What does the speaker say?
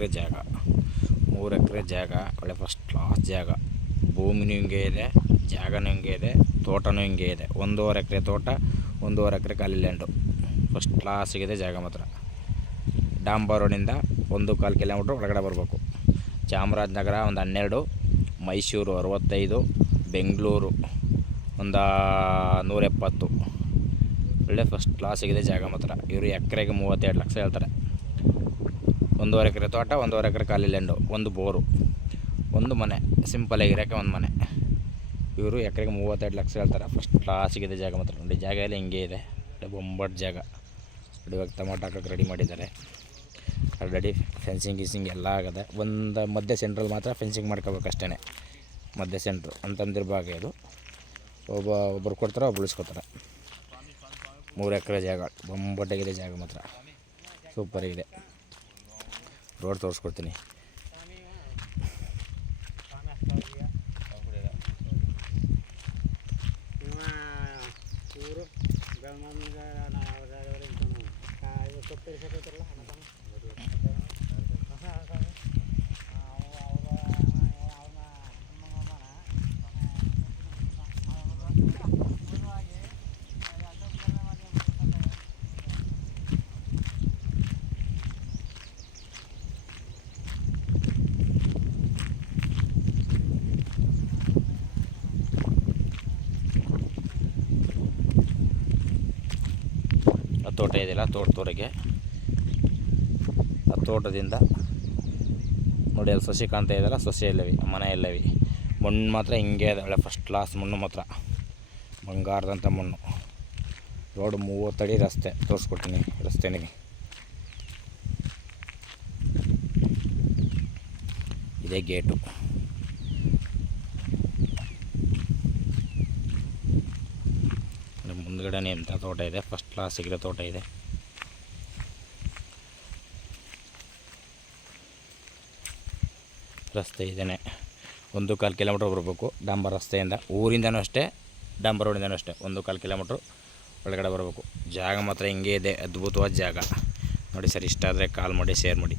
ಎಕರೆ ಜಾಗ, 3 ಎಕರೆ ಜಾಗ, ಒಳ್ಳೆ ಫಸ್ಟ್ ಕ್ಲಾಸ್ ಜಾಗ. ಭೂಮಿನೂ ಹಿಂಗೆ ಇದೆ, ಜಾಗನೂ ಹಿಂಗೆ ಇದೆ, ತೋಟನೂ ಹಿಂಗೆ ಇದೆ. 1.5 ಎಕರೆ ತೋಟ, 1.5 ಎಕರೆ ಖಾಲಿ ಲ್ಯಾಂಡು. ಫಸ್ಟ್ ಕ್ಲಾಸಿಗಿದೆ ಜಾಗ ಮಾತ್ರ. ಡಾಂಬರ್ ರೋಡಿಂದ 1.25 ಕಿಲೋಮೀಟ್ರ್ ಒಳಗಡೆ ಬರಬೇಕು. ಚಾಮರಾಜನಗರ ಒಂದು 12, ಮೈಸೂರು 65, ಬೆಂಗಳೂರು ಒಂದು 170. ಒಳ್ಳೆ ಫಸ್ಟ್ ಕ್ಲಾಸಿಗಿದೆ ಜಾಗ ಮಾತ್ರ. ಇವರು ಎಕರೆಗೆ 32 ಲಕ್ಷ ಹೇಳ್ತಾರೆ. 1.5 ಎಕರೆ ತೋಟ, 1.5 ಎಕರೆ ಖಾಲಿ ಲ್ಯಾಂಡು, ಒಂದು ಬೋರು, ಒಂದು ಮನೆ, ಸಿಂಪಲಾಗಿರೋಕ್ಕೆ ಒಂದು ಮನೆ. ಇವರು ಎಕರೆಗೆ 32 ಲಕ್ಷ ಹೇಳ್ತಾರೆ. ಫಸ್ಟ್ ಕ್ಲಾಸಿಗಿದೆ ಜಾಗ ಮಾತ್ರ. ನೋಡಿ ಜಾಗ ಎಲ್ಲ ಹಿಂಗೆ ಇದೆ, ಬೊಂಬಟ್ಟು ಜಾಗ. ಇವಾಗ ಟೊಮಾಟೊ ಹಾಕೋಕ್ಕೆ ರೆಡಿ ಮಾಡಿದ್ದಾರೆ. ಆಲ್ರೆಡಿ ಫೆನ್ಸಿಂಗ್ ಗೀಸಿಂಗ್ ಎಲ್ಲ ಆಗದೆ. ಒಂದು ಮಧ್ಯ ಸೆಂಟ್ರಲ್ಲಿ ಮಾತ್ರ ಫೆನ್ಸಿಂಗ್ ಮಾಡ್ಕೋಬೇಕು ಅಷ್ಟೇ. ಮಧ್ಯ ಸೆಂಟ್ರು ಅಂತಂದಿರ ಭಾಗ ಇದು. ಒಬ್ಬರು ಕೊಡ್ತಾರೆ, ಒಬ್ಬರು ಉಳಿಸ್ಕೊತಾರೆ. 3 ಎಕರೆ ಜಾಗ, ಬೊಂಬಟ್ಟಾಗಿದೆ ಜಾಗ ಮಾತ್ರ, ಸೂಪರಾಗಿದೆ. ರೋಡ್ ತೋರಿಸ್ಕೊಡ್ತೀನಿ. ತೋಟ ಇದೆಯಲ್ಲ, ತೋಟದವರೆಗೆ ಆ ತೋಟದಿಂದ ನೋಡಿ ಅಲ್ಲಿ ಸಸಿ ಕಾಣ್ತಾ ಇದೆಯಲ್ಲ, ಸಸಿ ಎಲ್ಲವಿ, ಮನೆ ಎಲ್ಲವಿ. ಮಣ್ಣು ಮಾತ್ರ ಹಿಂಗೆ ಇದೆ, ಒಳ್ಳೆ ಫಸ್ಟ್ ಕ್ಲಾಸ್ ಮಣ್ಣು ಮಾತ್ರ, ಬಂಗಾರದಂಥ ಮಣ್ಣು. ರೋಡ್ 30 ಅಡಿ ರಸ್ತೆ ತೋರಿಸ್ಕೊಡ್ತೀನಿ. ರಸ್ತೆನಿಗೆ ಇದೇ ಗೇಟು. ಮುಂದ್ಗಡೆ ಎಂಥ ತೋಟ ಇದೆ, ಫಸ್ಟ್ ಕ್ಲಾಸ್ ಸಿಗೋ ತೋಟ ಇದೆ. ರಸ್ತೆ ಇದೇನೆ, 1.25 ಕಿಲೋಮೀಟ್ರ್ ಬರಬೇಕು ಡಾಂಬರ್ ರಸ್ತೆಯಿಂದ. ಊರಿಂದನೂ ಅಷ್ಟೇ, ಡಾಂಬರ್ ರೋಡಿಂದನೂ ಅಷ್ಟೇ, 1.25 ಕಿಲೋಮೀಟ್ರ್ ಒಳಗಡೆ ಬರಬೇಕು. ಜಾಗ ಮಾತ್ರ ಹಿಂಗೆ ಇದೆ, ಅದ್ಭುತವಾದ ಜಾಗ ನೋಡಿ ಸರ್. ಇಷ್ಟ ಆದರೆ ಕಾಲ್ ಮಾಡಿ, ಶೇರ್ ಮಾಡಿ.